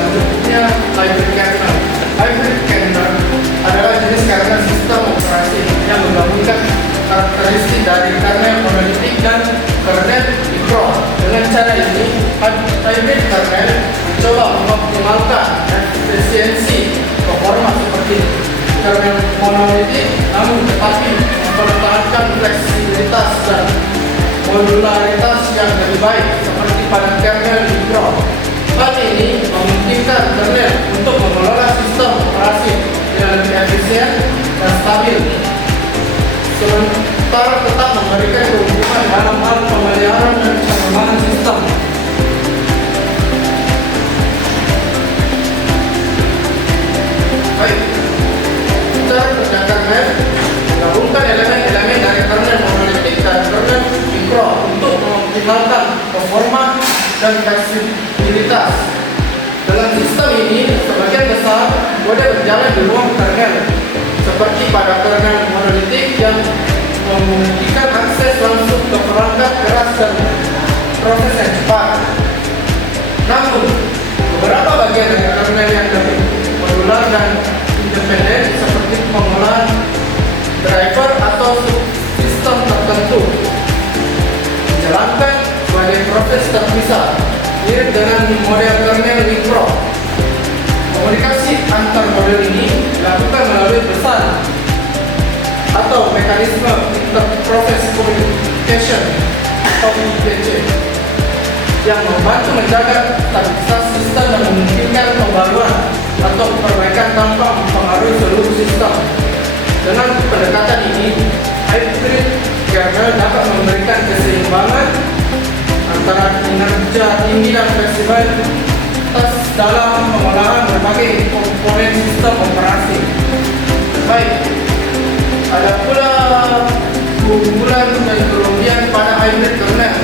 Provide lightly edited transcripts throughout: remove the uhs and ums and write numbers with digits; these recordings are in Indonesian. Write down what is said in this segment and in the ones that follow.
selanjutnya hybrid kernel. Hybrid kernel adalah jenis kernel sistem operasi yang menggabungkan karakteristik dari kernel monolitik dan kernel mikro. Dengan cara ini, hybrid kernel mencoba mengoptimalkan efisiensi performa seperti kernel monolitik, namun tetapi mempertahankan fleksibilitas dan modularitas yang lebih baik seperti pada kernel mikro. Hal ini memungkinkan kernel untuk mengelola sistem operasi dengan lebih efisien dan stabil, sementara tetap memberikan keuntungan dalam hal pemeliharaan dan pengembangan sistem. Baik, cara kerja kernel menggabungkan elemen-elemen dari kernel monolitik dan kernel mikro untuk mengoptimalkan performa dan fleksibilitas. Dalam sistem ini, sebagian besar kode berjalan di ruang kernel, seperti pada kernel monolitik yang memungkinkan akses langsung ke perangkat keras dan proses yang cepat. Namun, beberapa bagian dari kernel yang lebih modular dan independen, seperti pengolahan driver atau sistem tertentu, dijalankan sebagai proses terpisah, mirip dengan model kernel mikro. Komunikasi antar model ini dilakukan melalui pesan atau mekanisme interproses communication atau IPC yang membantu menjaga stabilitas sistem dan memungkinkan pembaruan atau perbaikan tanpa mempengaruhi seluruh sistem. Dengan pendekatan ini, hybrid kernel dapat memberikan keseimbangan antara kinerja tinggi dan fleksibilitas dalam pengolahan berbagai komponen sistem operasi. Baik, ada pula keunggulan dan kelebihan pada hybrid kernel.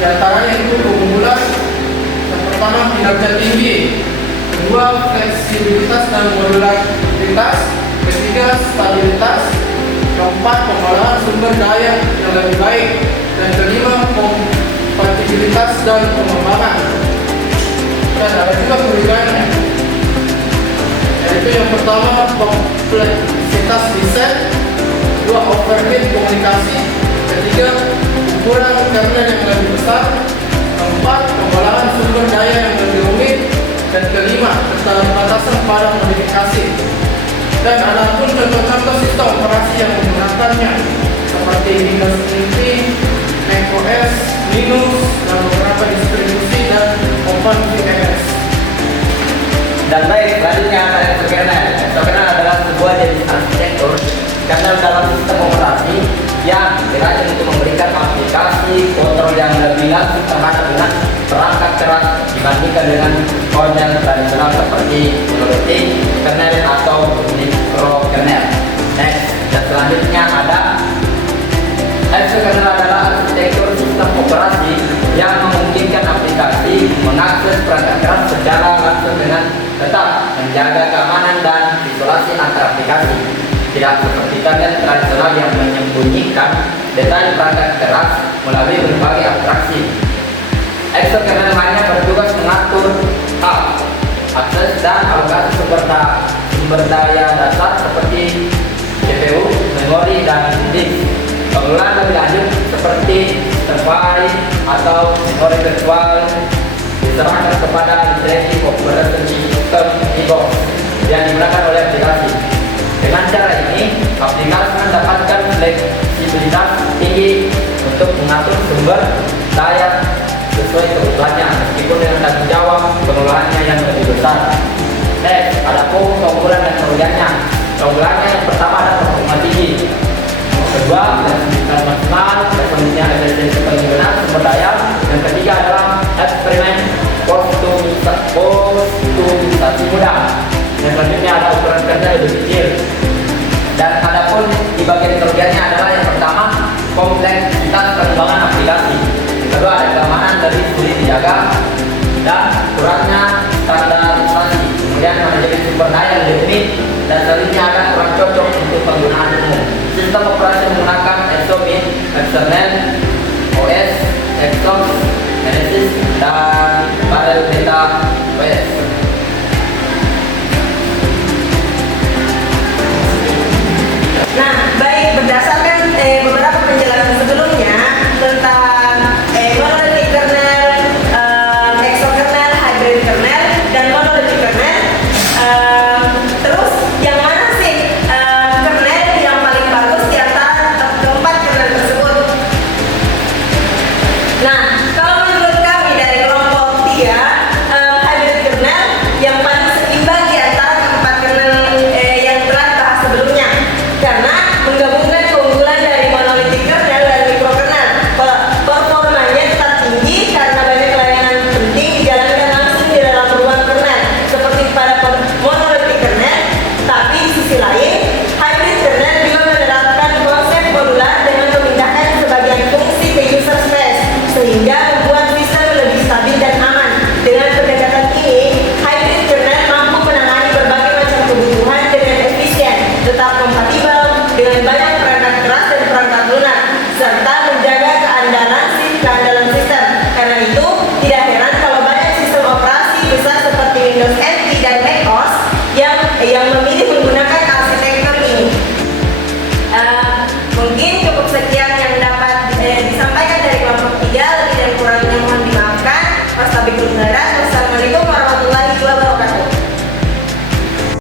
Di antaranya itu keunggulan yang pertama, kinerja tinggi, kedua, fleksibilitas dan modularitas, ketiga, stabilitas, keempat, pengolahan sumber daya yang lebih baik, dan kelima, kompatibilitas dan pengembangan. Dan ada juga kelebihannya, yaitu yang pertama, kompleksitas desain, kedua, overhead komunikasi, ketiga, ukuran kernel yang lebih besar, keempat, pengolahan sumber daya yang lebih rumit, dan kelima, keterbatasan pada modifikasi. Dan ada pun contoh-contoh sistem operasi yang menggunakannya, seperti Windows NT, macOS, Linux, dan beberapa distribusi dan OpenVMS. Dan baik, selanjutnya ada exokernel. Exokernel adalah sebuah jenis arsitektur kernel dalam sistem operasi yang dirancang untuk memberikan aplikasi kontrol yang lebih langsung terhadap dengan perangkat keras dibandingkan dengan kernel tradisional seperti monolitik kernel atau mikrokernel. Next, dan selanjutnya ada exokernel adalah arsitektur sistem operasi yang memungkinkan aplikasi mengakses perangkat keras secara langsung dengan tetap menjaga keamanan dan isolasi antar aplikasi. Tidak seperti kernel tradisional yang menyembunyikan detail perangkat keras melalui berbagai abstraksi. Exokernel hanya bertugas mengatur hak, akses dan alokasi sumber daya dasar seperti CPU, memori, dan disk. Pengelolaan lebih lanjut seperti server atau memori virtual diserahkan kepada distribusi operating system box yang digunakan oleh aplikasi. Dengan cara ini, aplikasi mendapatkan fleksibilitas tinggi untuk mengatur sumber daya sesuai kebutuhannya, meskipun dengan tanggung jawab pengelolaannya yang lebih besar. Next, ada keunggulan dan kelebihannya. Keunggulannya yang pertama adalah performa tinggi. Yang kedua, fleksibilitas maksimal, resolusinya efisiensi penggunaan sumber daya. Yang ketiga adalah eksperimen kostumisasi mudah. Yang selanjutnya ada ukuran kernel lebih kecil. Dan adapun di bagian kelebihannya adalah yang pertama, kompleksitas pengembangan aplikasi. Yang kedua, ada keamanan dari sulit dijaga dan kurangnya standarisasi. Kemudian manajemen sumber daya lebih rumit, dan selanjutnya ada kurang cocok untuk penggunaan umum. Sistem operasi menggunakan ExoMint, External, OS, Exos, Genesis, dan Parallel Beta OS. sehingga membuat sistem lebih stabil dan aman. Dengan pendekatan ini, hybrid kernel mampu menangani berbagai macam kebutuhan dengan efisien, tetap kompatibel dengan banyak perangkat keras dan perangkat lunak, serta menjaga keandalan sistem. Karena itu, tidak heran kalau banyak sistem operasi besar seperti Windows